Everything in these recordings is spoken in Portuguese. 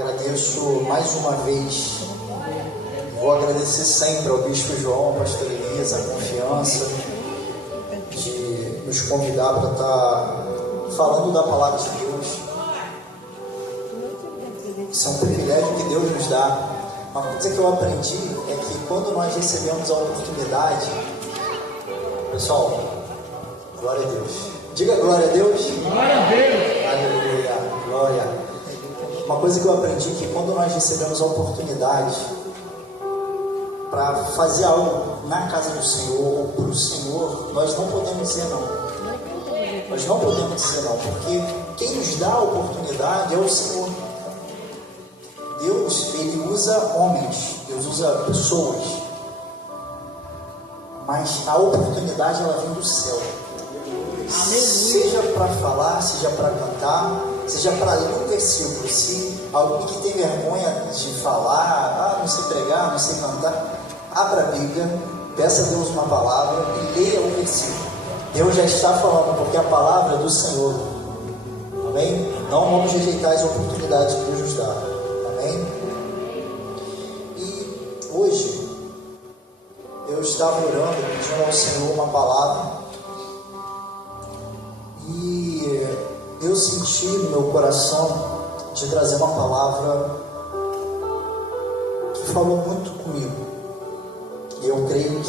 Agradeço mais uma vez, vou agradecer sempre ao Bispo João, ao Pastor Elias, a confiança de nos convidar para estar falando da Palavra de Deus. Isso é um privilégio que Deus nos dá. Uma coisa que eu aprendi é que quando nós recebemos a oportunidade, pessoal, glória a Deus. Diga glória a Deus. Glória a Deus. Aleluia, glória. Uma coisa que eu aprendi é que quando nós recebemos a oportunidade para fazer algo na casa do Senhor ou para o Senhor, nós não podemos dizer não. Nós não podemos dizer não, porque quem nos dá a oportunidade é o Senhor. Deus, Ele usa homens, Deus usa pessoas, mas a oportunidade ela vem do céu. Seja para falar, seja para cantar, seja para ler um versículo. Se alguém que tem vergonha de falar, não sei pregar, não sei cantar, abra a Bíblia, peça a Deus uma palavra e leia o versículo. Deus já está falando, porque a palavra é do Senhor. Amém? Não vamos rejeitar as oportunidades que Deus nos dá. Amém? E hoje eu estava orando, pedindo ao Senhor uma palavra. E eu senti no meu coração de trazer uma palavra que falou muito comigo. E eu creio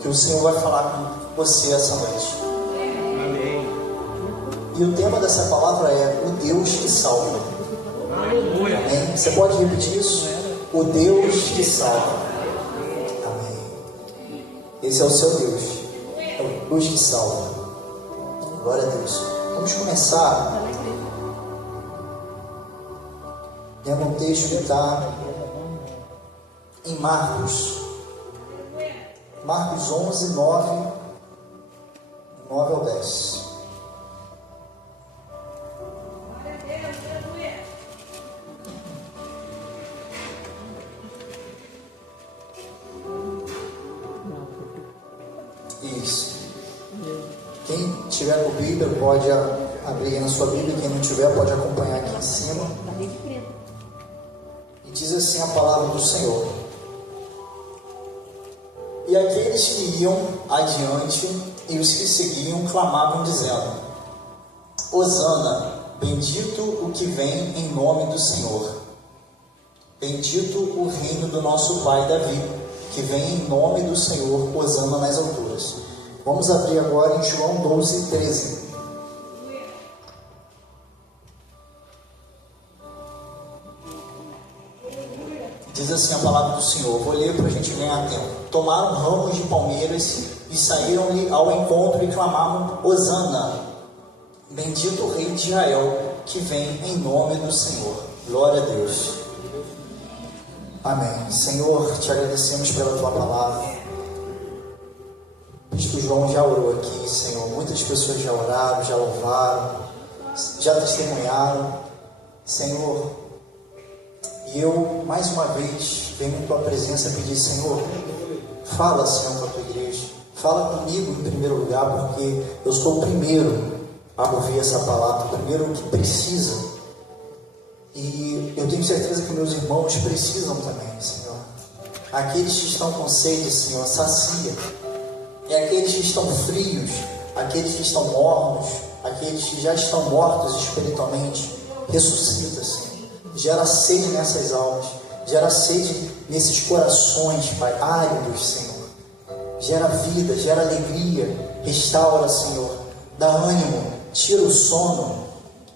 que o Senhor vai falar com você essa noite. Amém. E o tema dessa palavra é o Deus que salva. Aleluia. Amém? Você pode repetir isso? O Deus que salva. Amém. Esse é o seu Deus. É o Deus que salva. Glória a Deus. Vamos começar. É um texto que está em Marcos. Marcos 11, 9 ao 10. Isso. Quem tiver com Bíblia pode abrir na sua Bíblia, quem não tiver pode acompanhar aqui em cima. E diz assim a palavra do Senhor: E aqueles que iam adiante e os que seguiam clamavam dizendo: Hosana, bendito o que vem em nome do Senhor. Bendito o reino do nosso pai Davi, que vem em nome do Senhor, hosana nas alturas. Vamos abrir agora em João 12, 13. Diz assim a palavra do Senhor. Vou ler para a gente ganhar tempo. Tomaram ramos de palmeiras e saíram-lhe ao encontro e clamavam: Hosana, bendito o rei de Israel, que vem em nome do Senhor. Glória a Deus. Amém. Senhor, te agradecemos pela tua palavra. Bispo João já orou aqui, Senhor. Muitas pessoas já oraram, já louvaram, já testemunharam, Senhor. E eu, mais uma vez, venho em tua presença pedir, Senhor, fala, Senhor, com a tua igreja. Fala comigo em primeiro lugar, porque eu sou o primeiro a ouvir essa palavra, o primeiro que precisa. E eu tenho certeza que meus irmãos precisam também, Senhor. Aqueles que estão com sede, Senhor, sacia. E aqueles que estão frios, aqueles que estão mornos, aqueles que já estão mortos espiritualmente, ressuscita, Senhor. Gera sede nessas almas, gera sede nesses corações, Pai, áridos, Senhor. Gera vida, gera alegria, restaura, Senhor. Dá ânimo, tira o sono.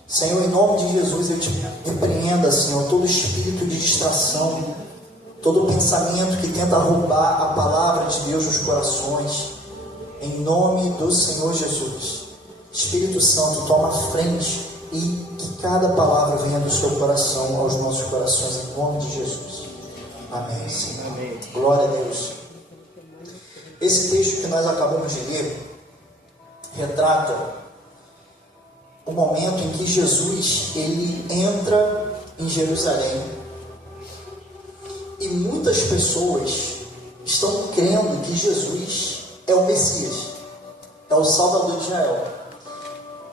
Senhor, em nome de Jesus, eu te repreenda, Senhor, todo espírito de distração, todo pensamento que tenta roubar a palavra de Deus nos corações. Em nome do Senhor Jesus, Espírito Santo, toma a frente e que cada palavra venha do seu coração aos nossos corações, em nome de Jesus. Amém, Senhor. Amém. Glória a Deus. Esse texto que nós acabamos de ler retrata o momento em que Jesus ele entra em Jerusalém e muitas pessoas estão crendo que Jesus é o Messias, é o Salvador de Israel.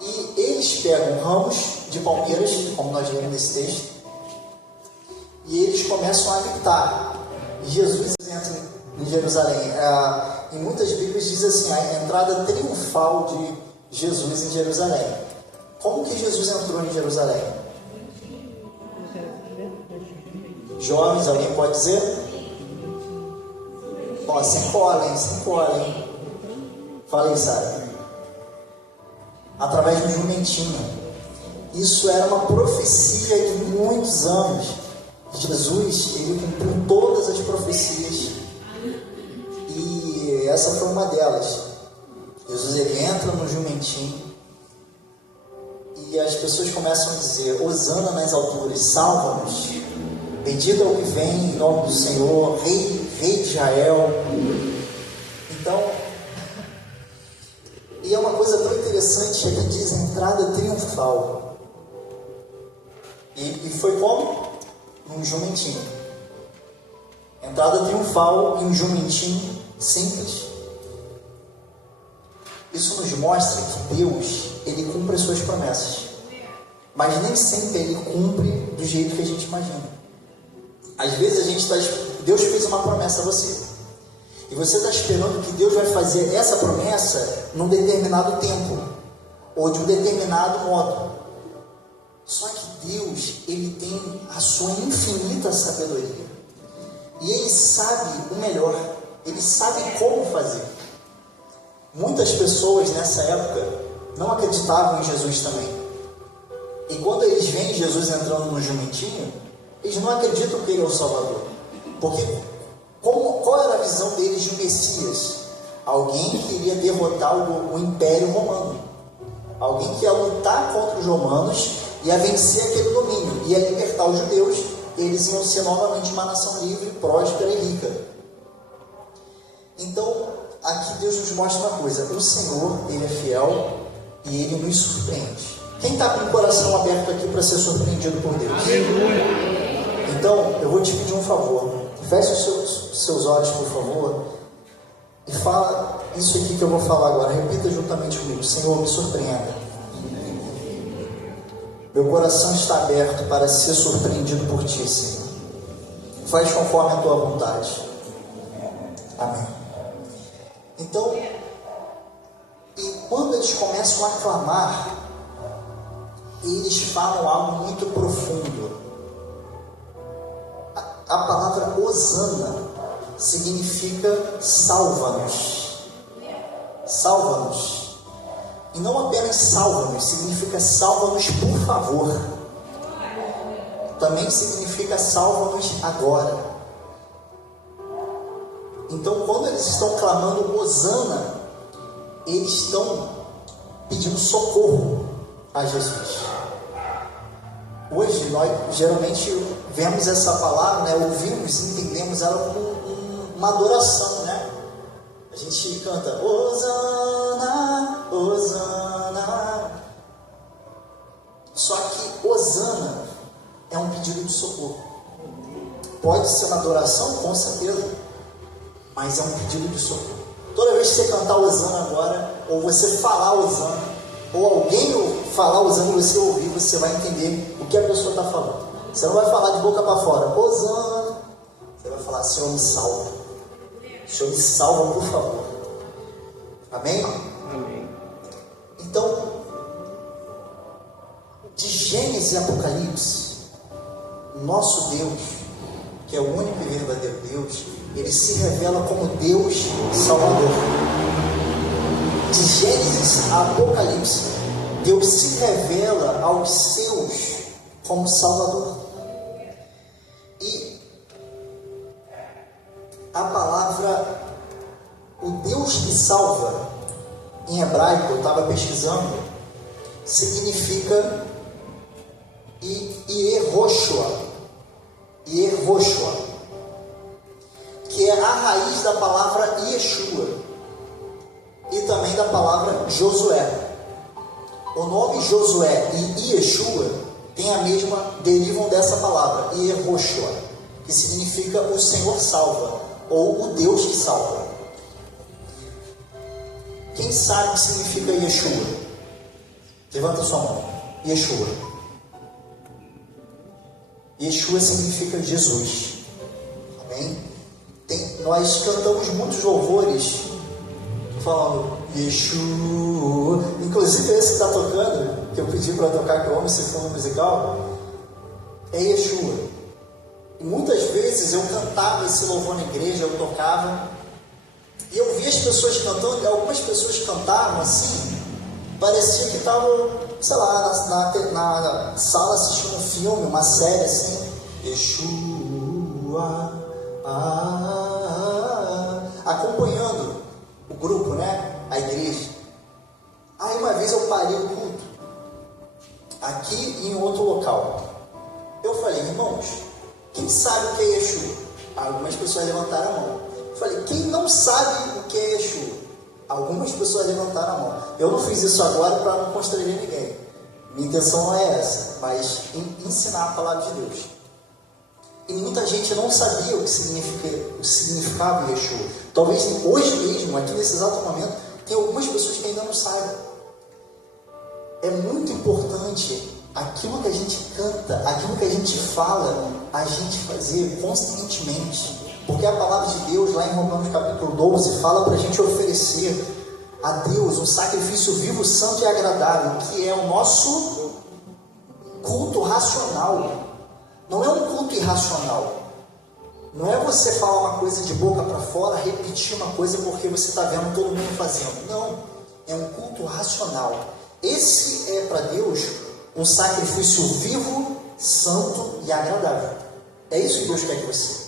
E eles pegam ramos de palmeiras, como nós lemos nesse texto, e eles começam a gritar. E Jesus entra em Jerusalém. Em muitas Bíblias diz assim, a entrada triunfal de Jesus em Jerusalém. Como que Jesus entrou em Jerusalém? Jovens, alguém pode dizer? Ó, sem cola, hein? Fala aí, Sara. Através do jumentinho. Isso era uma profecia de muitos anos. Jesus, ele cumpriu todas as profecias. E essa foi uma delas. Jesus, ele entra no jumentinho. E as pessoas começam a dizer: Hosana nas alturas, salva-nos. Bendito é o que vem em nome do Senhor, Rei de Israel. Então, e é uma coisa tão interessante, aqui diz entrada triunfal. E foi como? Num jumentinho. Entrada triunfal em um jumentinho simples. Isso nos mostra que Deus, ele cumpre as suas promessas. Mas nem sempre ele cumpre do jeito que a gente imagina. Às vezes Deus fez uma promessa a você. E você está esperando que Deus vai fazer essa promessa num determinado tempo. Ou de um determinado modo. Só que Deus, ele tem a sua infinita sabedoria. E ele sabe o melhor. Ele sabe como fazer. Muitas pessoas nessa época não acreditavam em Jesus também. E quando eles veem Jesus entrando no jumentinho, eles não acreditam que ele é o Salvador. Porque qual era a visão deles de um Messias? Alguém que iria derrotar o Império Romano. Alguém que ia lutar contra os romanos, ia vencer aquele domínio, ia libertar os judeus, e eles iam ser novamente uma nação livre, próspera e rica. Então, aqui Deus nos mostra uma coisa: o Senhor, ele é fiel e ele nos surpreende. Quem está com o coração aberto aqui para ser surpreendido por Deus? Aleluia. Então, eu vou te pedir um favor. Feche os seus olhos, por favor, e fala isso aqui que eu vou falar agora. Repita juntamente comigo: Senhor, me surpreenda. Meu coração está aberto para ser surpreendido por Ti, Senhor. Faz conforme a Tua vontade. Amém. Então, e quando eles começam a clamar, eles falam algo muito profundo. A palavra Hosana significa salva-nos. Salva-nos. E não apenas salva-nos, significa salva-nos por favor. Também significa salva-nos agora. Então, quando eles estão clamando Hosana, eles estão pedindo socorro a Jesus. Hoje, nós geralmente vemos essa palavra, né, ouvimos e entendemos ela como uma adoração, né? A gente canta Hosana, Hosana. Só que Hosana é um pedido de socorro. Pode ser uma adoração, com certeza, mas é um pedido de socorro. Toda vez que você cantar Hosana agora, ou você falar Hosana, ou alguém falar Hosana e você ouvir, você vai entender o que a pessoa está falando. Você não vai falar de boca para fora, Hosana. Você vai falar: Senhor, me salva. Senhor, me salva, por favor. Amém? Amém. Então, de Gênesis e Apocalipse, nosso Deus, que é o único e verdadeiro Deus, ele se revela como Deus Salvador. De Gênesis a Apocalipse, Deus se revela aos seus como Salvador. E a palavra, o Deus que salva, em hebraico, eu estava pesquisando, significa Yehoshua, que é a raiz da palavra Yeshua e também da palavra Josué. O nome Josué e Yeshua tem a mesma, derivam dessa palavra, Yehoshua, que significa o Senhor salva, ou o Deus que salva. Quem sabe o que significa Yeshua? Levanta sua mão. Yeshua. Yeshua significa Jesus. Amém? Nós cantamos muitos louvores falando Yeshua. Inclusive esse que está tocando, que eu pedi para tocar, que eu amo esse fundo musical, é Yeshua. E muitas vezes eu cantava esse louvor na igreja, eu tocava, e eu via as pessoas cantando, e algumas pessoas cantavam assim, parecia que estavam, sei lá, na sala assistindo um filme, uma série assim, Yeshua, acompanhando o grupo, né? A igreja. Aí uma vez eu parei o culto, aqui e em outro local. Eu falei, irmãos, quem sabe o que é Yeshua? Algumas pessoas levantaram a mão. Eu falei, quem não sabe o que é Yeshua? Algumas pessoas levantaram a mão. Eu não fiz isso agora para não constranger ninguém. Minha intenção não é essa, mas ensinar a palavra de Deus. E muita gente não sabia o que significava Yeshua. Talvez hoje mesmo, aqui nesse exato momento, tem algumas pessoas que ainda não sabem. É muito importante aquilo que a gente canta, aquilo que a gente fala, a gente fazer constantemente. Porque a palavra de Deus, lá em Romanos capítulo 12, fala para a gente oferecer a Deus um sacrifício vivo, santo e agradável, que é o nosso culto racional. Não é um culto irracional. Não é você falar uma coisa de boca para fora, repetir uma coisa porque você está vendo todo mundo fazendo. Não, é um culto racional. Esse é para Deus um sacrifício vivo, santo e agradável. É isso que Deus quer que você.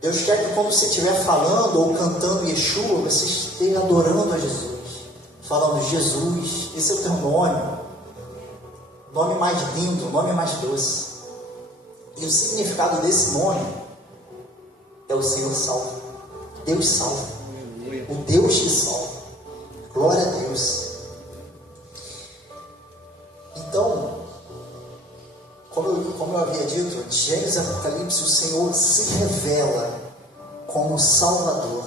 Deus quer que quando você estiver falando ou cantando Yeshua, você esteja adorando a Jesus. Falando, Jesus, esse é o teu nome. Nome mais lindo, nome mais doce. E o significado desse nome é o Senhor salva. Deus salva. O Deus que salva. Glória a Deus. Então, como eu havia dito, de Gênesis e Apocalipse, o Senhor se revela como Salvador.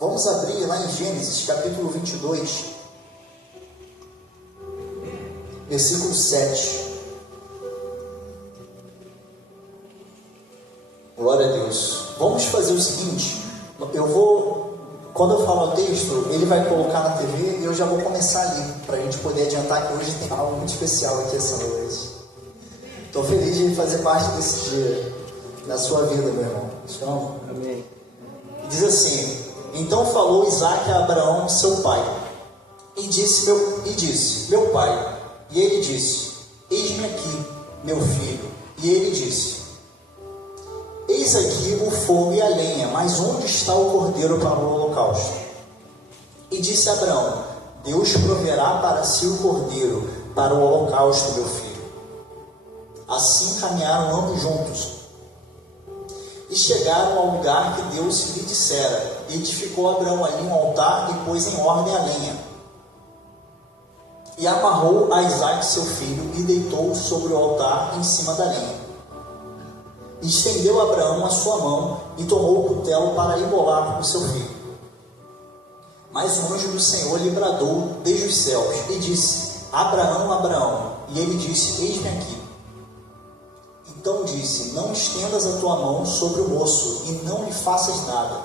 Vamos abrir lá em Gênesis, capítulo 22, versículo 7. Glória a Deus. Vamos fazer o seguinte, quando eu falar o texto, ele vai colocar na TV e eu já vou começar ali, para a gente poder adiantar que hoje tem algo muito especial aqui essa noite. Estou feliz de fazer parte desse dia na sua vida, meu irmão. Então, amém. Diz assim, então falou Isaque a Abraão, seu pai, e disse, meu pai. E ele disse, eis-me aqui, meu filho. E ele disse, eis aqui o fogo e a lenha, mas onde está o cordeiro para o holocausto? E disse Abraão, Deus proverá para si o cordeiro para o holocausto, meu filho. Assim caminharam ambos juntos. E chegaram ao lugar que Deus lhe dissera. E edificou Abraão ali um altar e pôs em ordem a lenha. E amarrou a Isaque seu filho e deitou sobre o altar em cima da lenha. E estendeu Abraão a sua mão e tomou o cutelo para imolar o seu filho. Mas o anjo do Senhor lhe bradou desde os céus e disse, Abraão, Abraão. E ele disse, eis-me aqui. Então disse, não estendas a tua mão sobre o moço e não lhe faças nada.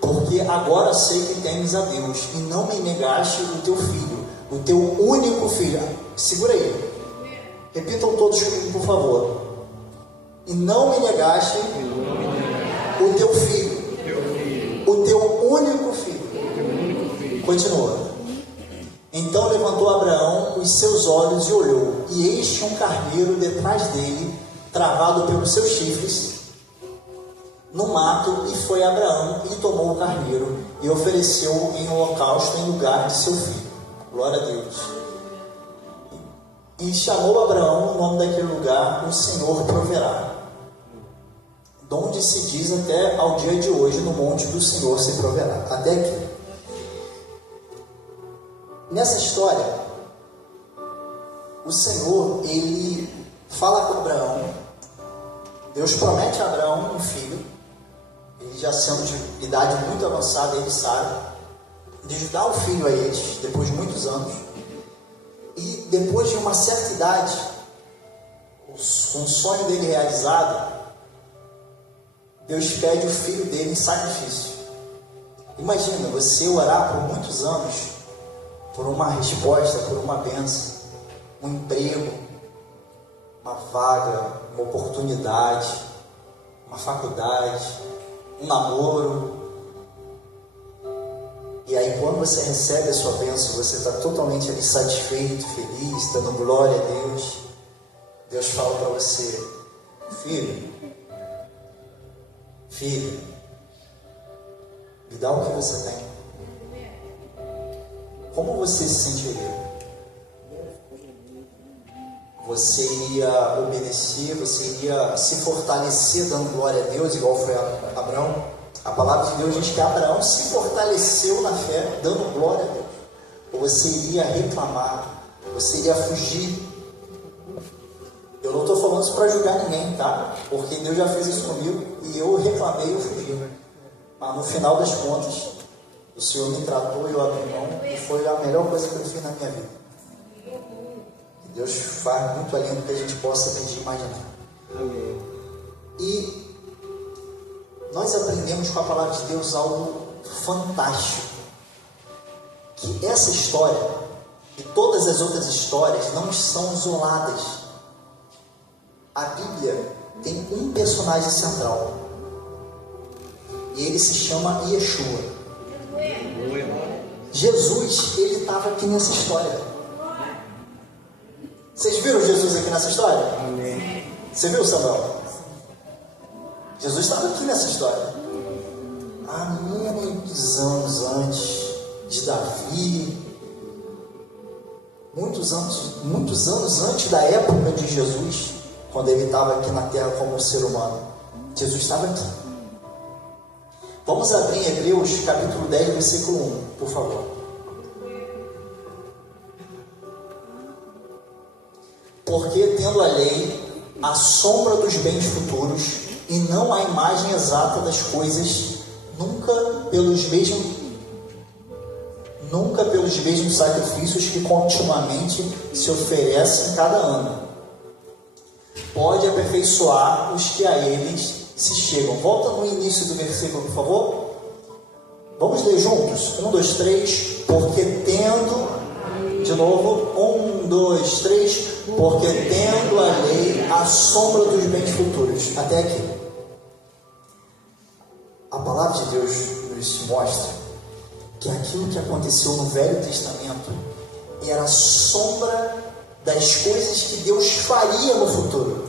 Porque agora sei que temes a Deus e não me negaste o teu filho, o teu único filho. Segura aí. Repitam todos comigo, por favor. E não me negaste o teu filho, o teu único filho. Continua. Então levantou Abraão os seus olhos e olhou, e eis que um carneiro detrás dele, travado pelos seus chifres, no mato, e foi Abraão e tomou o carneiro e ofereceu-o em holocausto em lugar de seu filho. Glória a Deus. E chamou Abraão o nome daquele lugar, o Senhor proverá. Donde se diz até ao dia de hoje, no monte do Senhor se proverá. Até aqui. Nessa história, o Senhor, ele fala com Abraão. Deus promete a Abraão um filho. Ele já sendo de idade muito avançada, ele sabe. Deus dá o filho a eles, depois de muitos anos. E depois de uma certa idade, com o sonho dele realizado, Deus pede o filho dele em sacrifício. Imagina você orar por muitos anos por uma resposta, por uma bênção, um emprego, uma vaga, uma oportunidade, uma faculdade, um namoro. E aí quando você recebe a sua bênção, você está totalmente ali satisfeito, feliz, dando glória a Deus. Deus fala para você: filho, me dá o que você tem. Como você se sentiria? Você iria obedecer, você iria se fortalecer dando glória a Deus, igual foi Abraão? A palavra de Deus diz que Abraão se fortaleceu na fé, dando glória a Deus. Ou você iria reclamar, você iria fugir. Eu não estou falando isso para julgar ninguém, tá? Porque Deus já fez isso comigo e eu reclamei e eu fugi. Mas no final das contas, o Senhor me tratou e eu abri mão, e foi a melhor coisa que eu fiz na minha vida. E Deus faz muito além do que a gente possa pedir e imaginar. Amém. E nós aprendemos com a palavra de Deus algo fantástico. Que essa história e todas as outras histórias não são isoladas. A Bíblia tem um personagem central. E ele se chama Yeshua. Jesus, ele estava aqui nessa história. Vocês viram Jesus aqui nessa história? Amém. Você viu, Samuel? Jesus estava aqui nessa história. Há muitos anos antes de Davi, muitos anos antes da época de Jesus, quando ele estava aqui na terra como ser humano. Jesus estava aqui. Vamos abrir em Hebreus capítulo 10, versículo 1, por favor. Porque tendo a lei a sombra dos bens futuros e não a imagem exata das coisas, nunca pelos mesmos sacrifícios que continuamente se oferecem cada ano, pode aperfeiçoar os que a eles se chegam. Volta no início do versículo, por favor. Vamos ler juntos? 1, 2, 3. Porque tendo... De novo. 1, 2, 3. Porque tendo a lei a sombra dos bens futuros. Até aqui. A palavra de Deus nos mostra que aquilo que aconteceu no Velho Testamento era a sombra das coisas que Deus faria no futuro.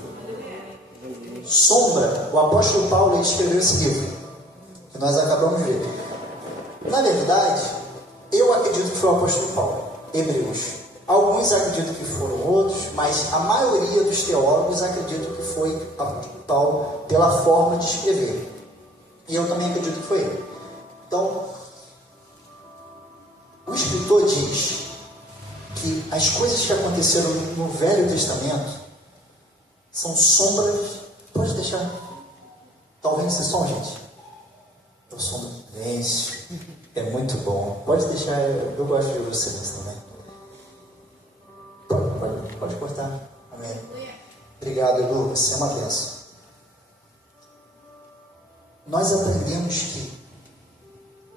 Sombra, o apóstolo Paulo escreveu esse livro, que nós acabamos de ver. Na verdade, eu acredito que foi o apóstolo Paulo, Hebreus. Alguns acreditam que foram outros, mas a maioria dos teólogos acreditam que foi Paulo pela forma de escrever. E eu também acredito que foi ele. Então, o escritor diz que as coisas que aconteceram no Velho Testamento são sombras. Pode deixar. Está ouvindo esse som, gente? É o som do silêncio. É muito bom. Pode deixar. Eu gosto de ouvir o silêncio também. Pode cortar. Amém. Obrigado, Edu. Você é uma bênção. Nós aprendemos que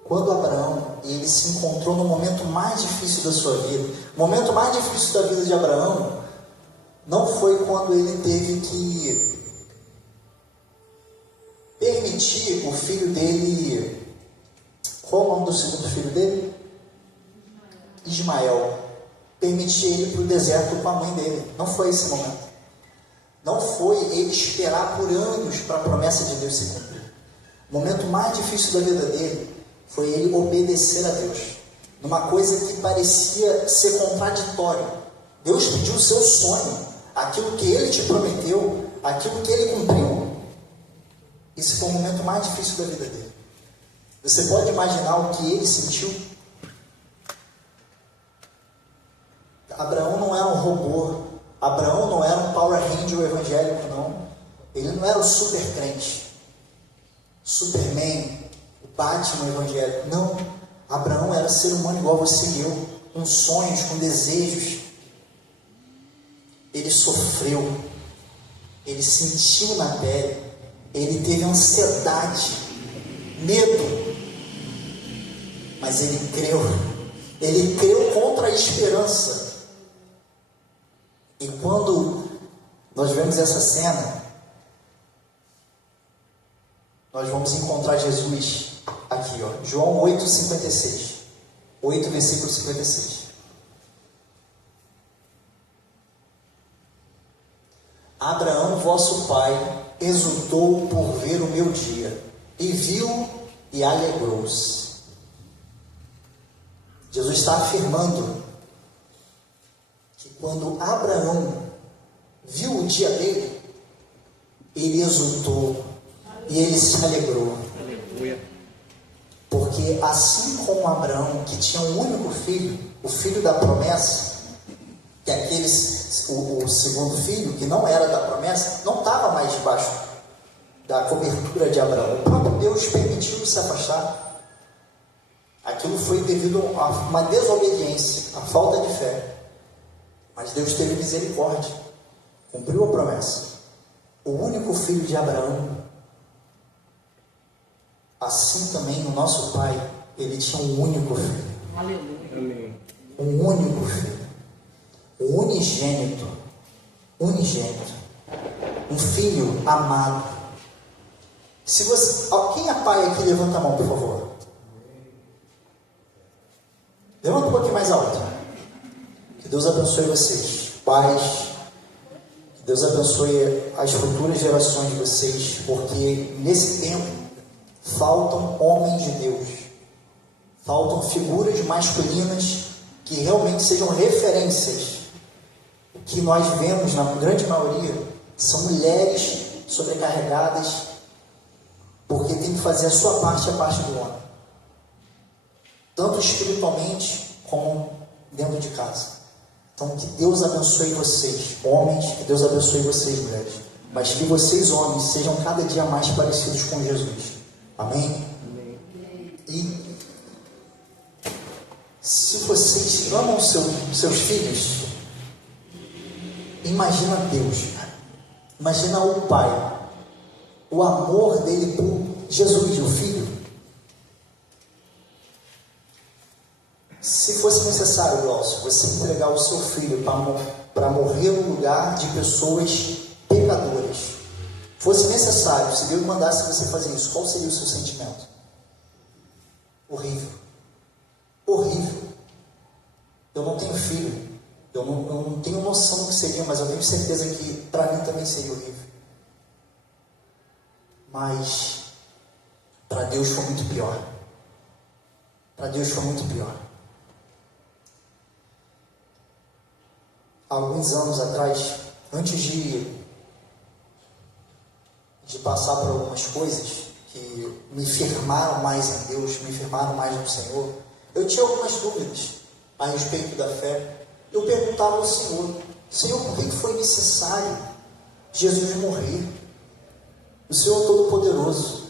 quando Abraão ele se encontrou no momento mais difícil da sua vida, o momento mais difícil da vida de Abraão não foi quando ele teve que permitir o filho dele. Qual o nome do segundo filho dele? Ismael. Permitir ele para o deserto com a mãe dele. Não foi esse momento. Não foi ele esperar por anos para a promessa de Deus se cumprir. O momento mais difícil da vida dele foi ele obedecer a Deus. Numa coisa que parecia ser contraditória. Deus pediu o seu sonho, aquilo que ele te prometeu, aquilo que ele cumpriu. Esse foi o momento mais difícil da vida dele. Você pode imaginar o que ele sentiu? Abraão não era um robô. Abraão não era um Power Ranger evangélico, não. Ele não era o super crente. Superman, o Batman evangélico. Não. Abraão era ser humano igual você e eu. Com sonhos, com desejos. Ele sofreu. ele sentiu na pele, ele teve ansiedade, medo, mas ele creu contra a esperança. E quando nós vemos essa cena, nós vamos encontrar Jesus aqui, ó, João 8,56, 8, versículo 56. Abraão, vosso pai, exultou por ver o meu dia, e viu e alegrou-se. Jesus está afirmando que quando Abraão viu o dia dele, ele exultou e ele se alegrou. Aleluia. Porque assim como Abraão, que tinha um único filho, o filho da promessa, que o segundo filho, que não era da promessa, não estava mais debaixo da cobertura de Abraão. O próprio Deus permitiu se afastar. Aquilo foi devido a uma desobediência, a falta de fé. Mas Deus teve misericórdia, cumpriu a promessa. O único filho de Abraão, assim também o nosso pai, ele tinha um único filho. Aleluia. Amém. Um único filho. O unigênito. Um filho amado. Se você, quem é pai aqui, levanta a mão, por favor. Levanta um pouquinho mais alto. Que Deus abençoe vocês, pais. Que Deus abençoe as futuras gerações de vocês, porque nesse tempo faltam homens de Deus, faltam figuras masculinas que realmente sejam referências. O que nós vemos na grande maioria são mulheres sobrecarregadas, porque tem que fazer a sua parte e a parte do homem, tanto espiritualmente como dentro de casa. Então que Deus abençoe vocês, homens, que Deus abençoe vocês, mulheres, mas que vocês, homens, sejam cada dia mais parecidos com Jesus. Amém? Amém. E se vocês amam seus filhos, imagina Deus, imagina o Pai, o amor dele por Jesus, o Filho. Se fosse necessário, Glaucio, você entregar o seu filho para morrer no lugar de pessoas pecadoras, fosse necessário, se Deus mandasse você fazer isso, qual seria o seu sentimento? Horrível. Horrível. Eu não tenho filho, eu não tenho noção do que seria, mas eu tenho certeza que para mim também seria horrível. Mas para Deus foi muito pior. Para Deus foi muito pior. Há alguns anos atrás, antes de passar por algumas coisas que me firmaram mais em Deus, me firmaram mais no Senhor, eu tinha algumas dúvidas a respeito da fé. Eu perguntava ao Senhor: Senhor, por que foi necessário Jesus morrer? O Senhor é Todo-Poderoso.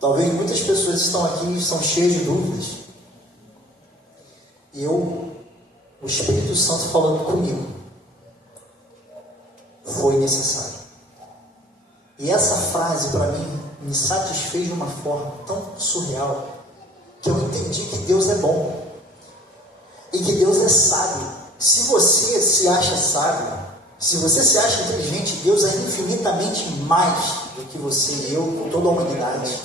Talvez muitas pessoas estão aqui e estão cheias de dúvidas. E o Espírito Santo falando comigo: foi necessário. E essa frase para mim me satisfez de uma forma tão surreal, que eu entendi que Deus é bom e que Deus é sábio. Se você se acha sábio, se você se acha inteligente, Deus é infinitamente mais do que você e eu, com toda a humanidade.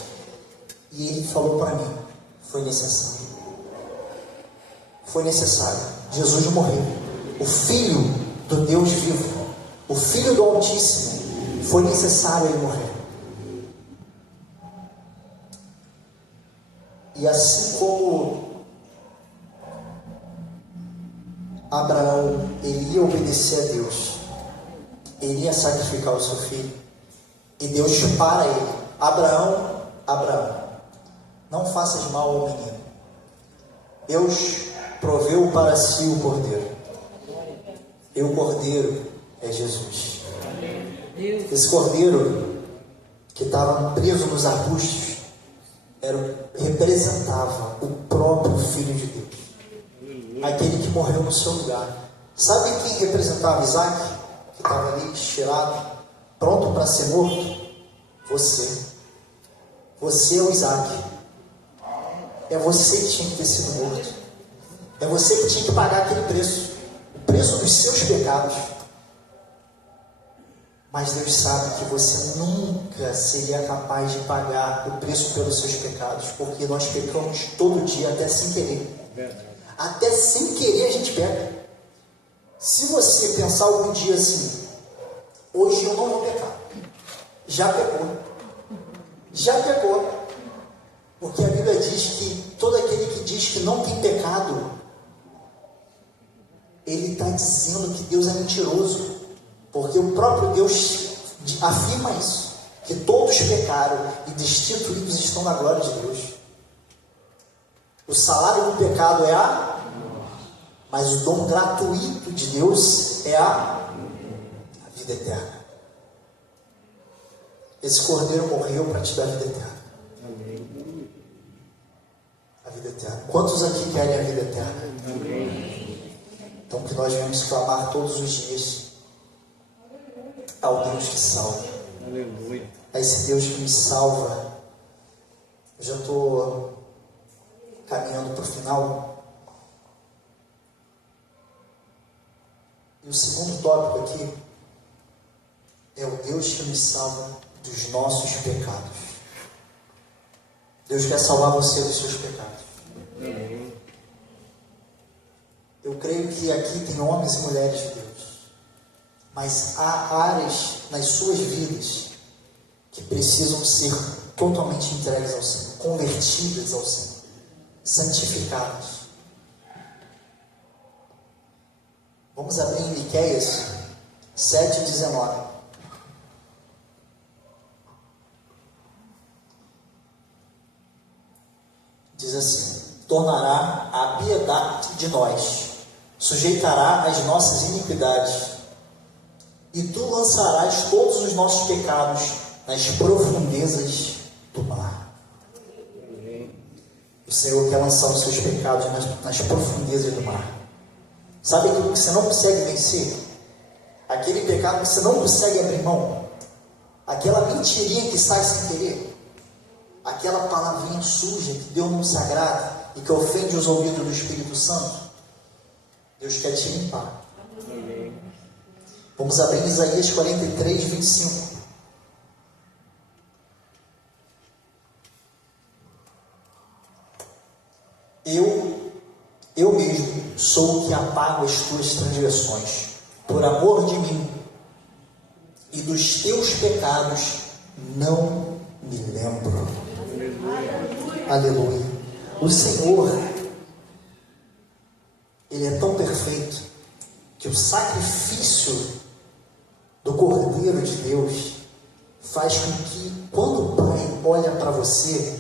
E Ele falou para mim: foi necessário. Foi necessário. Jesus morreu. O Filho do Deus vivo, o Filho do Altíssimo, foi necessário Ele morrer. E assim como Abraão, ele ia obedecer a Deus, ele ia sacrificar o seu filho, e Deus para ele: Abraão, não faças mal ao menino. Deus proveu para si o cordeiro, e o cordeiro é Jesus. Esse cordeiro que estava preso nos arbustos representava o próprio Filho de Deus, aquele que morreu no seu lugar. Sabe quem representava Isaac, que estava ali estirado pronto para ser morto? Você. Você é o Isaac. É você que tinha que ter sido morto. É você que tinha que pagar aquele preço. O preço dos seus pecados. Mas Deus sabe que você nunca seria capaz de pagar o preço pelos seus pecados. Porque nós pecamos todo dia, até sem querer. Até sem querer a gente peca. Se você pensar algum dia assim, hoje eu não vou pecar. Já pecou. Já pecou. Porque a Bíblia diz que todo aquele que diz que não tem pecado, ele está dizendo que Deus é mentiroso. Porque o próprio Deus afirma isso. Que todos pecaram e destituídos estão na glória de Deus. O salário do pecado é a... Mas o dom gratuito de Deus é a vida eterna. Esse cordeiro morreu para te dar a vida eterna. Amém. A vida eterna. Quantos aqui querem a vida eterna? Amém. Então que nós venhamos clamar todos os dias ao Deus que salva. Aleluia. A esse Deus que me salva. Eu já estou caminhando para o final. E o segundo tópico aqui é o Deus que nos salva dos nossos pecados. Deus quer salvar você dos seus pecados. Amém. Eu creio que aqui tem homens e mulheres de Deus. Mas há áreas nas suas vidas que precisam ser totalmente entregues ao Senhor, convertidas ao Senhor, santificadas. Vamos abrir em Miqueias 7:19. Diz assim: tornará a piedade de nós, sujeitará as nossas iniquidades, e tu lançarás todos os nossos pecados nas profundezas do mar. Amém. O Senhor quer lançar os seus pecados nas profundezas do mar. Sabe aquilo que você não consegue vencer? Aquele pecado que você não consegue abrir mão? Aquela mentirinha que sai sem querer? Aquela palavrinha suja que Deus não se agrada e que ofende os ouvidos do Espírito Santo? Deus quer te limpar. Amém. Vamos abrir Isaías 43:25. Eu mesmo sou o que apago as tuas transgressões, por amor de mim, e dos teus pecados não me lembro. Aleluia. O Senhor, Ele é tão perfeito que o sacrifício do Cordeiro de Deus faz com que, quando o Pai olha para você,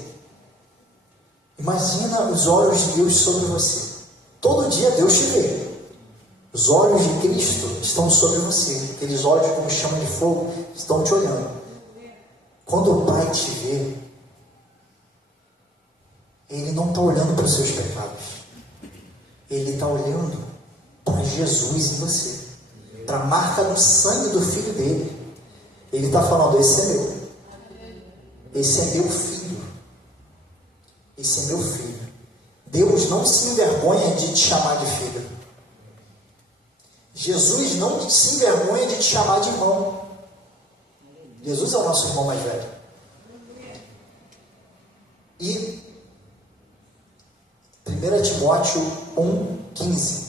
imagina os olhos de Deus sobre você. Todo dia Deus te vê. Os olhos de Cristo estão sobre você. Aqueles olhos como chama de fogo estão te olhando. Quando o Pai te vê, Ele não está olhando para os seus pecados. Ele está olhando para Jesus em você, para a marca do sangue do Filho dele. Ele está falando: esse é meu. Esse é meu filho. Esse é meu filho. Deus não se envergonha de te chamar de filho. Jesus não se envergonha de te chamar de irmão. Jesus é o nosso irmão mais velho. E 1 Timóteo 1,15.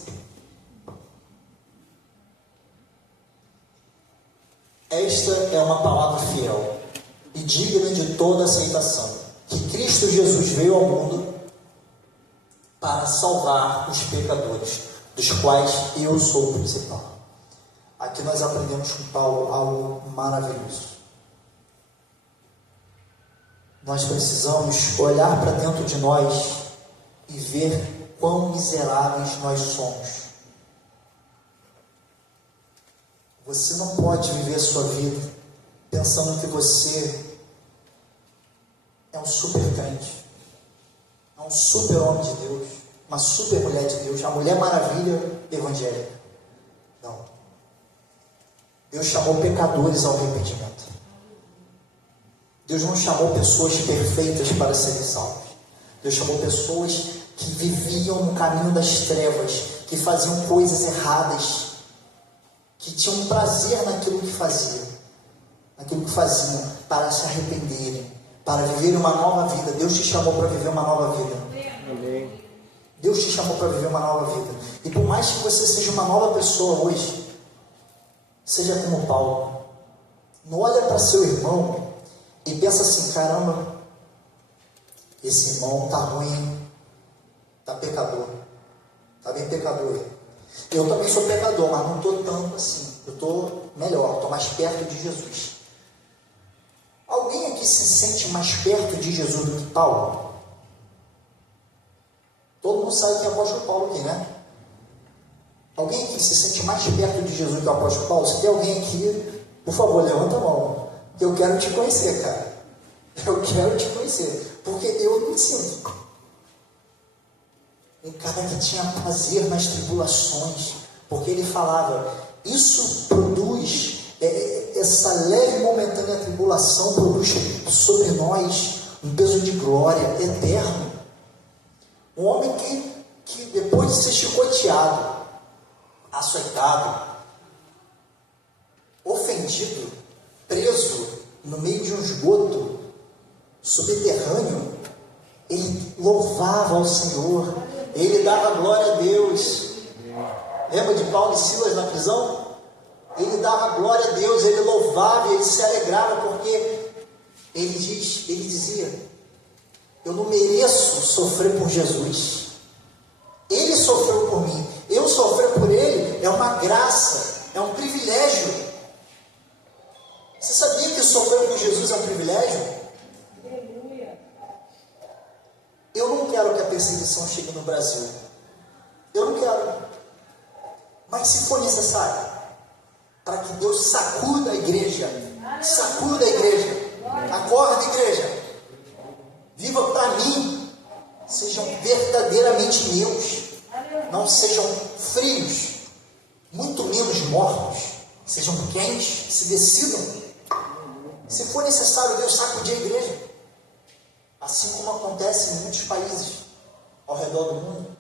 Esta é uma palavra fiel e digna de toda aceitação, que Cristo Jesus veio ao mundo para salvar os pecadores, dos quais eu sou o principal. Aqui nós aprendemos com Paulo algo maravilhoso. Nós precisamos olhar para dentro de nós e ver quão miseráveis nós somos. Você não pode viver a sua vida pensando que você é um super crente, é um super homem de Deus, uma super mulher de Deus, a Mulher Maravilha evangélica. Não. Deus chamou pecadores ao arrependimento. Deus não chamou pessoas perfeitas para serem salvas. Deus chamou pessoas que viviam no caminho das trevas, que faziam coisas erradas, que tinham prazer naquilo que faziam, para se arrependerem, para viver uma nova vida. Deus te chamou para viver uma nova vida. Amém. Deus te chamou para viver uma nova vida. E por mais que você seja uma nova pessoa hoje, seja como Paulo, não olha para seu irmão e pensa assim: caramba, esse irmão está ruim, está pecador, está bem pecador. Eu também sou pecador, mas não estou tanto assim. Eu estou melhor, estou mais perto de Jesus. Alguém aqui se sente mais perto de Jesus do que Paulo? Todo mundo sabe que é o apóstolo Paulo aqui, né? Alguém aqui se sente mais perto de Jesus do que o apóstolo Paulo? Se tem alguém aqui, por favor, levanta a mão. Eu quero te conhecer, cara. Eu quero te conhecer. Porque eu não me sinto. Um cara que tinha prazer nas tribulações. Porque ele falava, isso produz, essa leve e momentânea tribulação produz sobre nós um peso de glória eterno. Um homem que depois de ser chicoteado, açoitado, ofendido, preso no meio de um esgoto subterrâneo, ele louvava ao Senhor, ele dava glória a Deus. Lembra de Paulo e Silas na prisão? Ele dava glória a Deus, ele louvava, ele se alegrava, porque ele dizia, eu não mereço sofrer por Jesus. Ele sofreu por mim. Eu sofrer por ele é uma graça, é um privilégio. Você sabia que sofrer por Jesus é um privilégio? Eu não quero que a perseguição chegue no Brasil. Eu não quero. Mas se for necessário, para que Deus sacuda a igreja, sacuda a igreja, acorda, igreja, viva para mim, sejam verdadeiramente meus, não sejam frios, muito menos mortos, sejam quentes, se decidam. Se for necessário, Deus sacudir a igreja, assim como acontece em muitos países ao redor do mundo.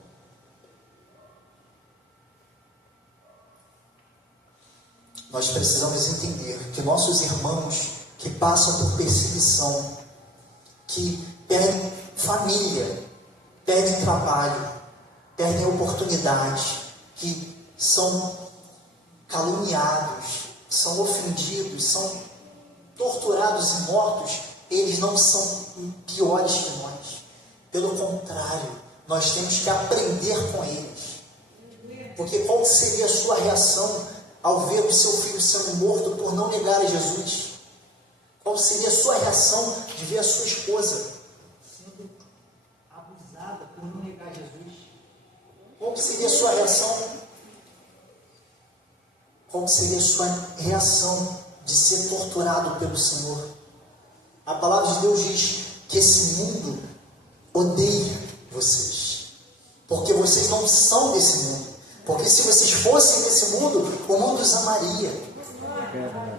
Nós precisamos entender que nossos irmãos que passam por perseguição, que perdem família, perdem trabalho, perdem oportunidades, que são caluniados, são ofendidos, são torturados e mortos, eles não são piores que nós. Pelo contrário, nós temos que aprender com eles. Porque qual seria a sua reação ao ver o seu filho sendo morto por não negar a Jesus? Qual seria a sua reação de ver a sua esposa sendo abusada por não negar Jesus? Qual seria a sua reação? Qual seria a sua reação de ser torturado pelo Senhor? A palavra de Deus diz que esse mundo odeia vocês, porque vocês não são desse mundo. Porque se vocês fossem desse mundo, o mundo os amaria.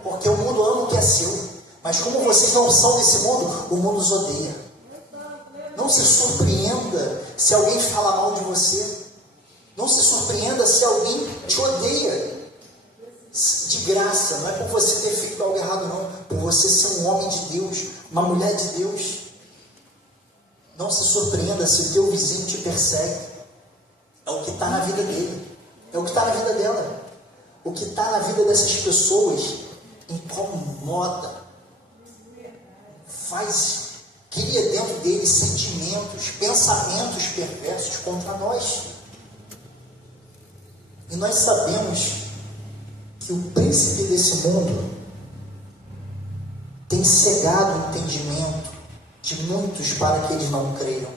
Porque o mundo ama o que é seu. Mas como vocês não são desse mundo, o mundo os odeia. Não se surpreenda se alguém fala mal de você. Não se surpreenda se alguém te odeia. De graça, não é por você ter feito algo errado, não. Por você ser um homem de Deus, uma mulher de Deus. Não se surpreenda se o teu vizinho te persegue. É o que está na vida dele. É o que está na vida dela. O que está na vida dessas pessoas incomoda, cria dentro deles sentimentos, pensamentos perversos contra nós. E nós sabemos que o príncipe desse mundo tem cegado o entendimento de muitos para que eles não creiam.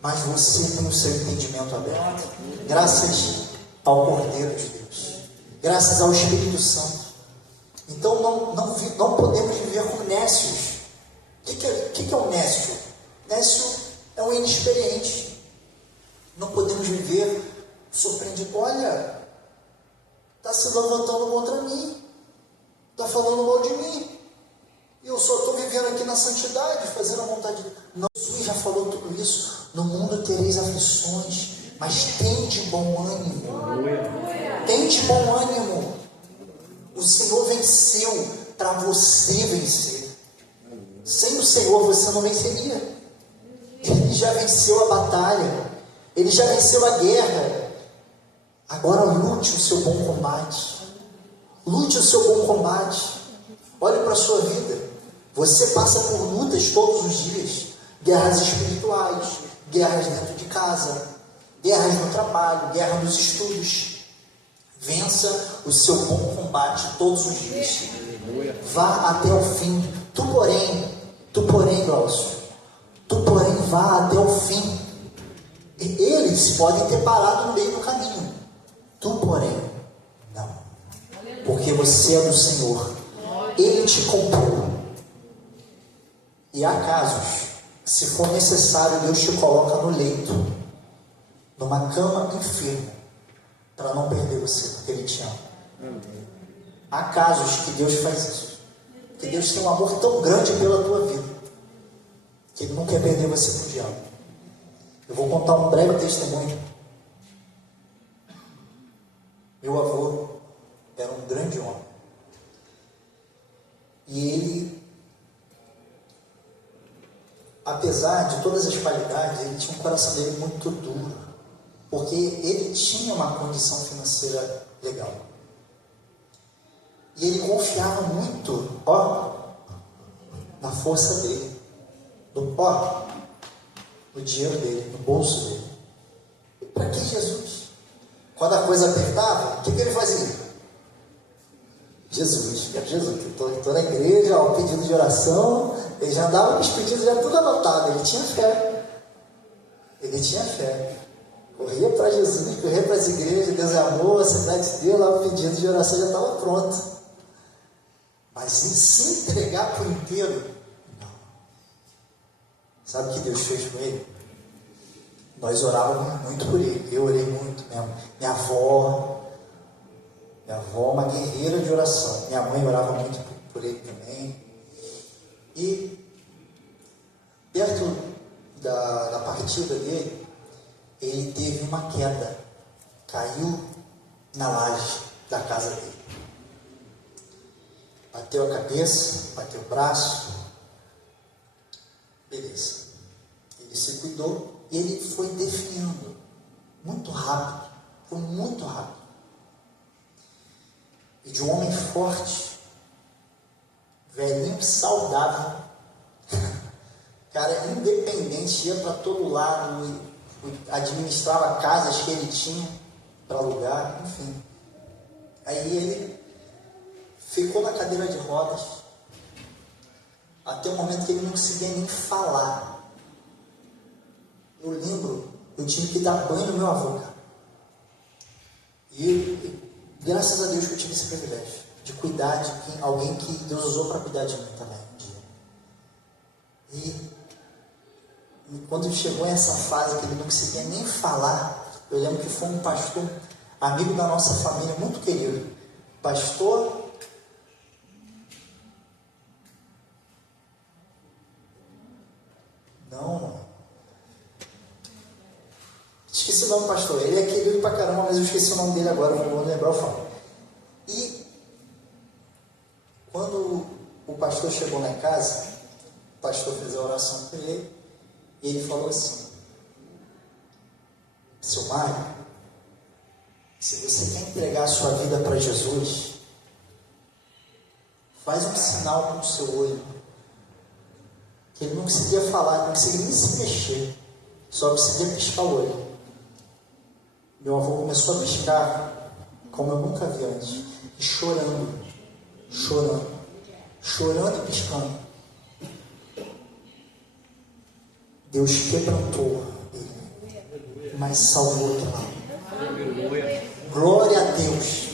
Mas você tem o seu entendimento aberto, graças ao Cordeiro de Deus, graças ao Espírito Santo. Então não podemos viver como nécios. O que é um nécio? Nécio é um inexperiente. Não podemos viver surpreendido. Olha, está se levantando contra mim. falando mal de mim. E eu só estou vivendo aqui na santidade, fazendo a vontade de Deus. Não, Jesus já falou tudo isso. No mundo tereis aflições, mas tende bom ânimo. Tende bom ânimo. O Senhor venceu para você vencer. Sem o Senhor você não venceria. Ele já venceu a batalha. Ele já venceu a guerra. Agora lute o seu bom combate. Lute o seu bom combate. Olhe para a sua vida. Você passa por lutas todos os dias. Guerras espirituais, guerras dentro de casa, guerras no trabalho, guerra nos estudos. Vença o seu bom combate todos os dias. Vá até o fim. Tu porém, Glaucio, tu porém vá até o fim. Eles podem ter parado no meio do caminho. Tu porém, não. Porque você é do Senhor. Ele te comprou. E há casos, se for necessário, Deus te coloca no leito, numa cama enferma, para não perder você, porque Ele te ama. Há casos que Deus faz isso. Que Deus tem um amor tão grande pela tua vida, que Ele não quer perder você para o diabo. Eu vou contar um breve testemunho. Meu avô era um grande homem. E ele, apesar de todas as qualidades, ele tinha um coração dele muito duro, porque ele tinha uma condição financeira legal. E ele confiava muito, na força dele, no dinheiro dele, no bolso dele. E para que Jesus? Quando a coisa apertava, o que ele fazia? Jesus, estou na igreja, pedido de oração, ele já andava com os pedidos já tudo anotado, ele tinha fé, corria para Jesus, corria para as igrejas, Deus é amor, a cidade de Deus, lá o pedido de oração já estava pronto. Mas em se entregar por inteiro, não. Sabe o que Deus fez com ele? Nós orávamos muito por ele, eu orei muito mesmo. Minha avó é uma guerreira de oração. Minha mãe orava muito por ele também. E perto da partida dele, ele teve uma queda. Caiu na laje da casa dele. Bateu a cabeça, bateu o braço. Beleza. Ele se cuidou e ele foi definhando. Muito rápido. Foi muito rápido. E de um homem forte, velhinho, saudável, cara independente, ia para todo lado, administrava casas que ele tinha para alugar, enfim. Aí ele ficou na cadeira de rodas, até o momento que ele não conseguia nem falar. Eu lembro, eu tive que dar banho no meu avô, cara. E graças a Deus que eu tive esse privilégio de cuidar de alguém que Deus usou para cuidar de mim também um dia. E quando chegou essa fase que ele não conseguia nem falar, eu lembro que foi um pastor, amigo da nossa família, muito querido. Pastor esqueci o nome do pastor, ele é querido pra caramba, mas eu esqueci o nome dele agora, não vou lembrar o falo. E quando o pastor chegou lá em casa, o pastor fez a oração com ele, e ele falou assim: seu Mário, se você quer entregar a sua vida para Jesus, faz um sinal com o seu olho. Que ele não conseguia falar, não conseguia nem se mexer, só conseguia piscar o olho. Meu avô começou a piscar como eu nunca vi antes, e chorando e piscando. Deus quebrantou ele, mas salvou aquela. Glória a Deus,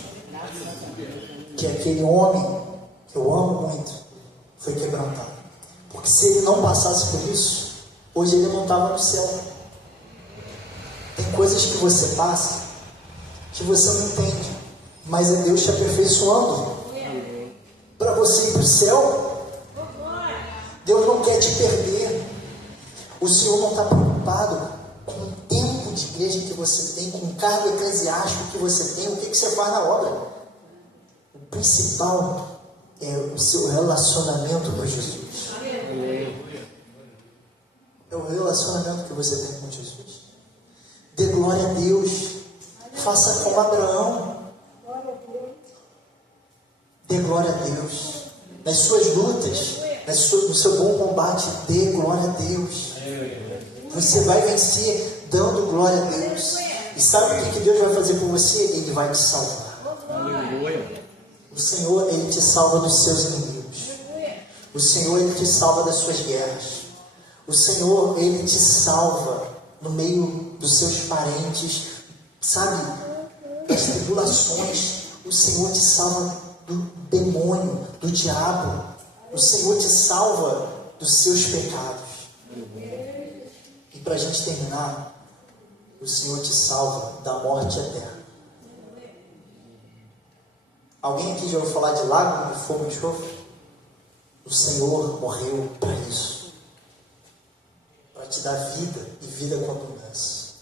que aquele homem que eu amo muito foi quebrantado. Porque se ele não passasse por isso, hoje ele não estava no céu. Tem coisas que você passa que você não entende, mas é Deus te aperfeiçoando para você ir para o céu. Deus não quer te perder. O Senhor não está preocupado com o tempo de igreja que você tem, com o cargo eclesiástico que você tem, o que você faz na obra. O principal é o seu relacionamento com Jesus. É o relacionamento que você tem com Jesus. Dê glória a Deus. Faça como Abraão. Dê glória a Deus. Nas suas lutas, no seu bom combate, dê glória a Deus. Você vai vencer dando glória a Deus. E sabe o que Deus vai fazer por você? Ele vai te salvar. O Senhor, Ele te salva dos seus inimigos. O Senhor, Ele te salva das suas guerras. O Senhor, Ele te salva no meio dos seus parentes, sabe, das tribulações. O Senhor te salva do demônio, do diabo. O Senhor te salva dos seus pecados. E para a gente terminar, o Senhor te salva da morte eterna. Alguém aqui já ouviu falar de lago de fogo e enxofre? O Senhor morreu para isso. Para te dar vida e vida com abundância.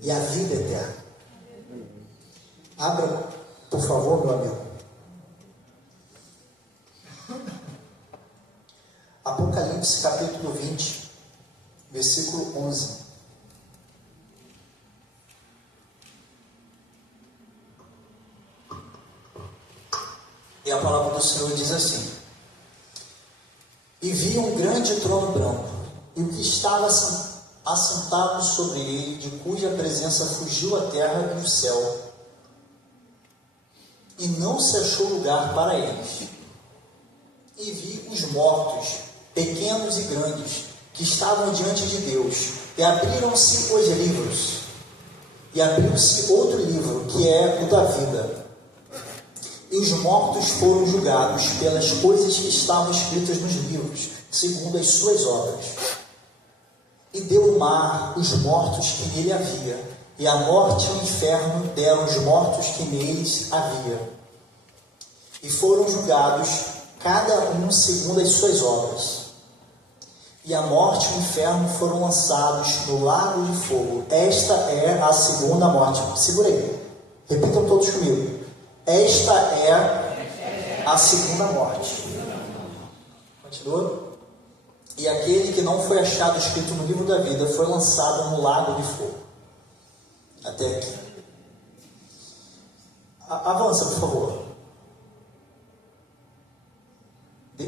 E a vida eterna. Abra, por favor, meu amigo. Apocalipse capítulo 20, versículo 11. E a palavra do Senhor diz assim: E vi um grande trono branco, e o que estava assentado sobre ele, de cuja presença fugiu a terra e o céu, e não se achou lugar para eles. E vi os mortos, pequenos e grandes, que estavam diante de Deus, e abriram-se os livros, e abriu-se outro livro, que é o da vida. E os mortos foram julgados pelas coisas que estavam escritas nos livros, segundo as suas obras. E deu o mar os mortos que nele havia, e a morte e o inferno deram os mortos que neles havia. E foram julgados, cada um segundo as suas obras. E a morte e o inferno foram lançados no lago de fogo. Esta é a segunda morte. Segura aí. Repitam todos comigo. Esta é a segunda morte. Continua. E aquele que não foi achado escrito no livro da vida foi lançado no lago de fogo. Até aqui. Avança, por favor.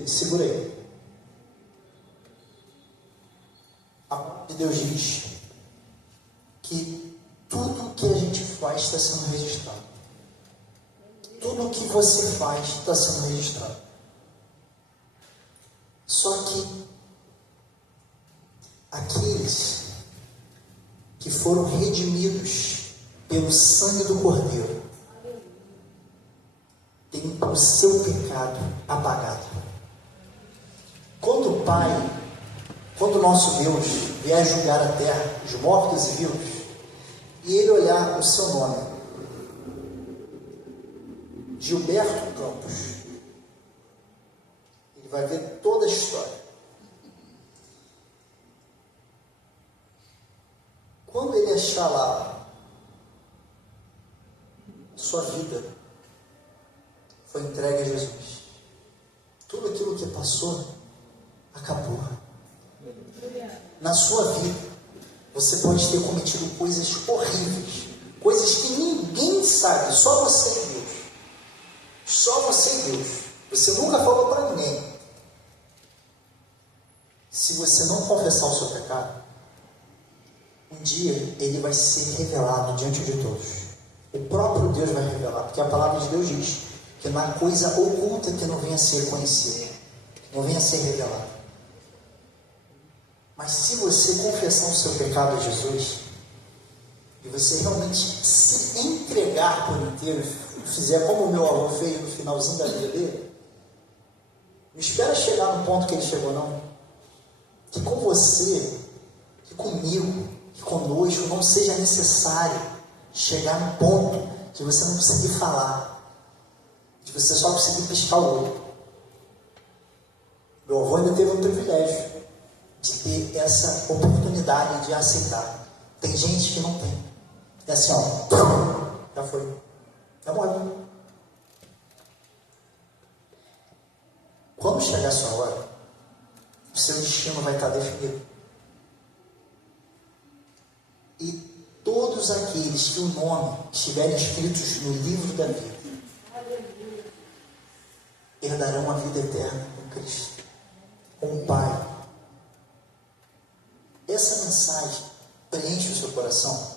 Segura aí. A palavra de Deus diz que tudo que a gente faz está sendo registrado. Tudo o que você faz está sendo registrado. Só que aqueles que foram redimidos pelo sangue do Cordeiro têm o seu pecado apagado. Quando o Pai, quando o nosso Deus vier julgar a terra, os mortos e vivos, e Ele olhar o seu nome, Gilberto Campos, ele vai ver toda a história. Quando ele achar lá, sua vida foi entregue a Jesus. Tudo aquilo que passou, acabou. Na sua vida, você pode ter cometido coisas horríveis, coisas que ninguém sabe, só você e Deus. Só você e Deus. Você nunca falou para ninguém. Se você não confessar o seu pecado, um dia ele vai ser revelado diante de todos. O próprio Deus vai revelar, porque a palavra de Deus diz que não há coisa oculta que não venha a ser conhecida, que não venha a ser revelada. Mas se você confessar o seu pecado a Jesus, e você realmente se entregar por inteiro, e fizer como o meu avô fez no finalzinho da vida dele, não espera chegar no ponto que ele chegou, não. Que com você, que comigo, que conosco, não seja necessário chegar no ponto de você não conseguir falar, de você só conseguir piscar o olho. Meu avô ainda teve o privilégio de ter essa oportunidade de aceitar. Tem gente que não tem. É assim, ó, já foi, já morreu. Quando chegar a sua hora, o seu destino vai estar definido. E todos aqueles que o nome estiverem escritos no livro da vida herdarão a vida eterna com Cristo, com o Pai. Essa mensagem preenche o seu coração?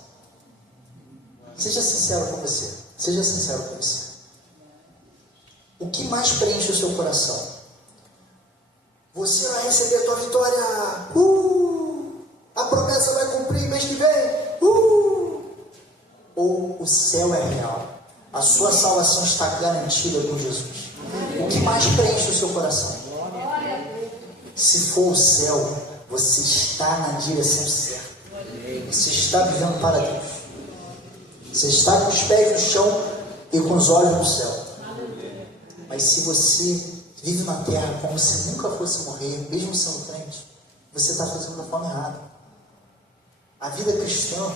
Seja sincero com você. Seja sincero com você. O que mais preenche o seu coração? Você vai receber a tua vitória. A promessa vai cumprir mês que vem. Ou o céu é real? A sua salvação está garantida por Jesus. O que mais preenche o seu coração? Se for o céu, você está na direção certa. Você está vivendo para Deus. Você está com os pés no chão e com os olhos no céu. Mas se você vive na terra como se nunca fosse morrer, mesmo sendo crente, você está fazendo da forma errada. A vida cristã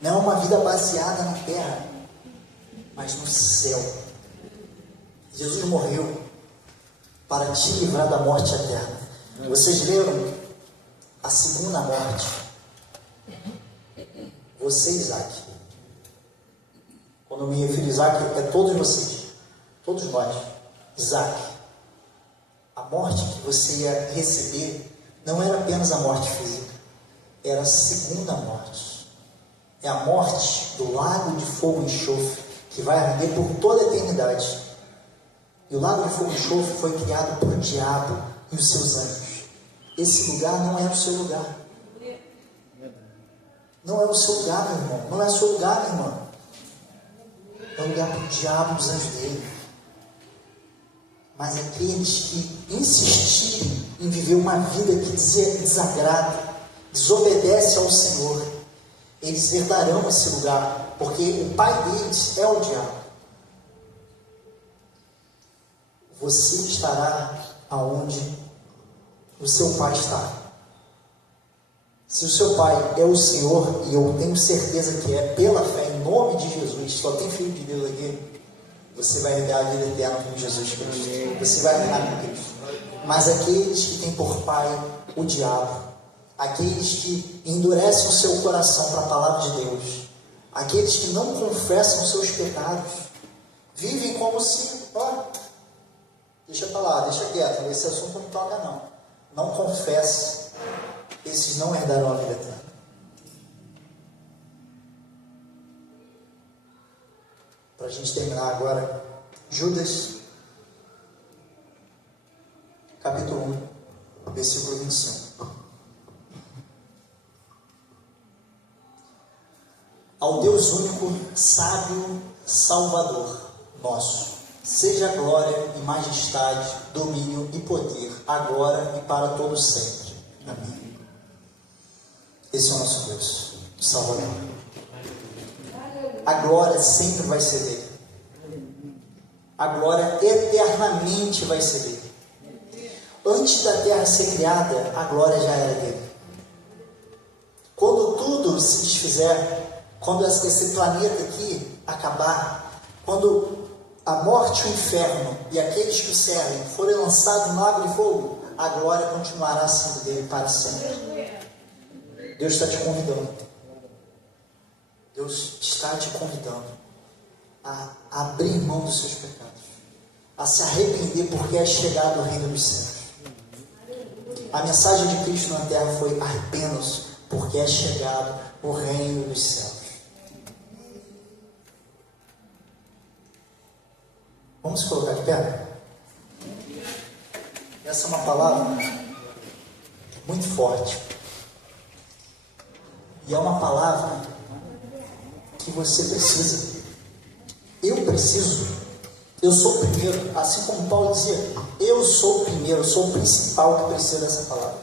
não é uma vida baseada na terra, mas no céu. Jesus morreu para te livrar da morte eterna. Vocês leram a segunda morte? Você, Isaac. Quando eu me refiro a Isaac, é todos vocês, todos nós. Isaac, a morte que você ia receber não era apenas a morte física, era a segunda morte. É a morte do lago de fogo e enxofre, que vai arder por toda a eternidade. E o lago de fogo e enxofre foi criado por diabo e os seus anjos. Esse lugar não é o seu lugar. Não é o seu lugar, meu irmão. Não é o seu lugar, minha irmã. É o lugar para o diabo e os anjos dele. Mas aqueles que insistirem em viver uma vida que desagrada, desobedece ao Senhor, eles herdarão esse lugar, porque o pai deles é o diabo. Você estará aonde o seu pai está. Se o seu pai é o Senhor, e eu tenho certeza que é pela fé em nome de Jesus, só tem Filho de Deus aqui, você vai herdar a vida eterna com Jesus Cristo. Você vai reinar com Cristo. Mas aqueles que têm por pai o diabo, aqueles que endurecem o seu coração para a palavra de Deus, aqueles que não confessam os seus pecados, vivem como se, deixa para lá, deixa quieto, esse assunto não toca não. Não confessa, esses não herdarão a vida eterna. Para a gente terminar agora, Judas, capítulo 1, versículo 25. Ao Deus único, sábio, Salvador nosso, seja glória e majestade, domínio e poder, agora e para todos sempre. Amém. Esse é o nosso Deus, o Salvador. A glória sempre vai ser dele. A glória eternamente vai ser dele. Antes da terra ser criada, a glória já era dele. Quando tudo se desfizer, quando esse planeta aqui acabar, quando a morte e o inferno e aqueles que o servem forem lançados no lago de fogo, a glória continuará sendo dele para sempre. Deus está te convidando. Deus está te convidando a abrir mão dos seus pecados, a se arrepender, porque é chegado o reino dos céus. A mensagem de Cristo na terra foi: arrependam-se, porque é chegado o reino dos céus. Vamos colocar de pé? Essa é uma palavra muito forte. E é uma palavra que você precisa. Eu preciso. Eu sou o primeiro. Assim como Paulo dizia, eu sou o primeiro, eu sou o principal que precisa dessa palavra.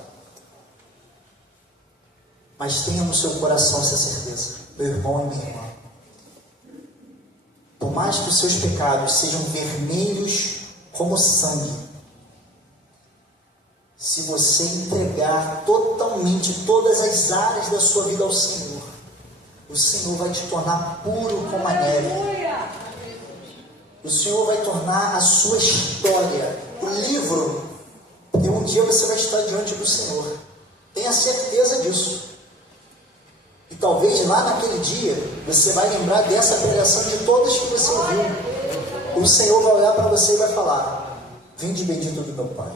Mas tenha no seu coração essa certeza, meu irmão e minha irmã. Por mais que os seus pecados sejam vermelhos como sangue, se você entregar totalmente todas as áreas da sua vida ao Senhor, o Senhor vai te tornar puro como a neve. O Senhor vai tornar a sua história, o livro, e um dia você vai estar diante do Senhor. Tenha certeza disso. E talvez lá naquele dia, você vai lembrar dessa pregação de todas que você ouviu. O Senhor vai olhar para você e vai falar: vinde bendito do meu Pai,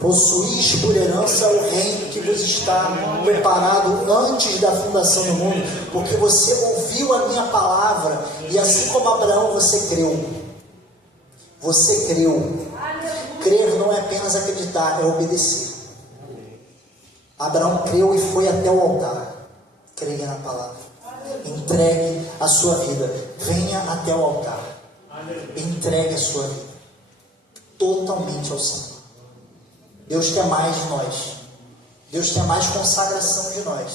possuís por herança o reino que vos está preparado antes da fundação do mundo, porque você ouviu a minha palavra, e assim como Abraão, você creu. Você creu. Crer não é apenas acreditar, é obedecer. Abraão creu e foi até o altar. Creia na palavra. Entregue a sua vida. Venha até o altar. Entregue a sua vida totalmente ao Senhor. Deus quer mais de nós. Deus quer mais consagração de nós.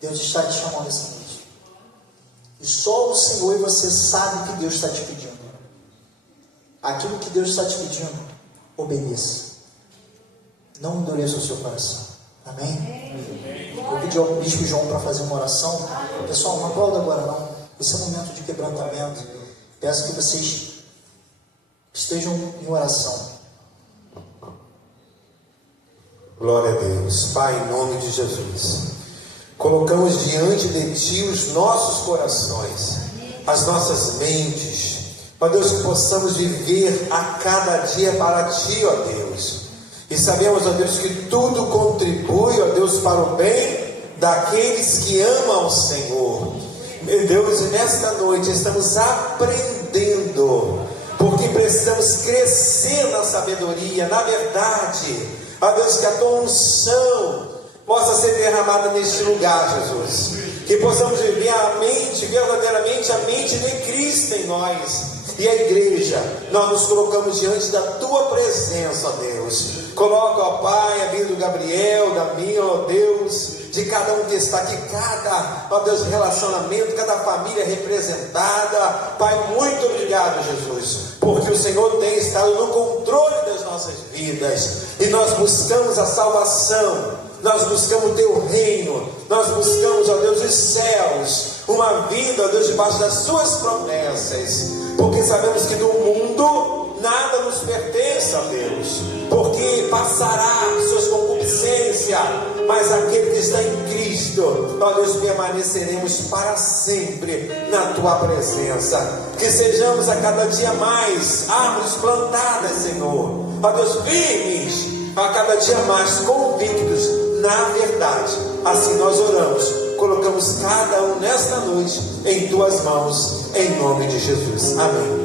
Deus está te chamando essa noite. E só o Senhor e você sabe o que Deus está te pedindo. Aquilo que Deus está te pedindo, obedeça. Não endureça o seu coração. Amém? Eu pedi ao Bispo João para fazer uma oração. Pessoal, não aplauda agora não. Esse é um momento de quebrantamento. Peço que vocês estejam em oração. Glória a Deus. Pai, em nome de Jesus, colocamos diante de Ti os nossos corações, as nossas mentes. Ó Deus, que possamos viver a cada dia para Ti, ó Deus. E sabemos, ó Deus, que tudo contribui, ó Deus, para o bem daqueles que amam o Senhor. Meu Deus, e nesta noite estamos aprendendo, porque precisamos crescer na sabedoria, na verdade. Ó Deus, que a Tua unção possa ser derramada neste lugar, Jesus. Que possamos viver a mente, verdadeiramente a mente de Cristo em nós. E a igreja, nós nos colocamos diante da Tua presença, ó Deus. Coloca, ó Pai, a vida do Gabriel, da minha, ó Deus, de cada um que está aqui, cada, ó Deus, relacionamento, cada família representada. Pai, muito obrigado, Jesus, porque o Senhor tem estado no controle das nossas vidas, e nós buscamos a salvação, nós buscamos o Teu reino, nós buscamos, ó Deus, os céus, uma vida, ó Deus, debaixo das Suas promessas, porque sabemos que no mundo nada nos pertence, ó Deus, porque passará suas concupiscências, mas aquele que está em Cristo, ó Deus, permaneceremos para sempre na Tua presença. Que sejamos a cada dia mais árvores plantadas, Senhor, ó Deus, firmes, a cada dia mais convictos na verdade. Assim nós oramos, colocamos cada um nesta noite em Tuas mãos, em nome de Jesus. Amém.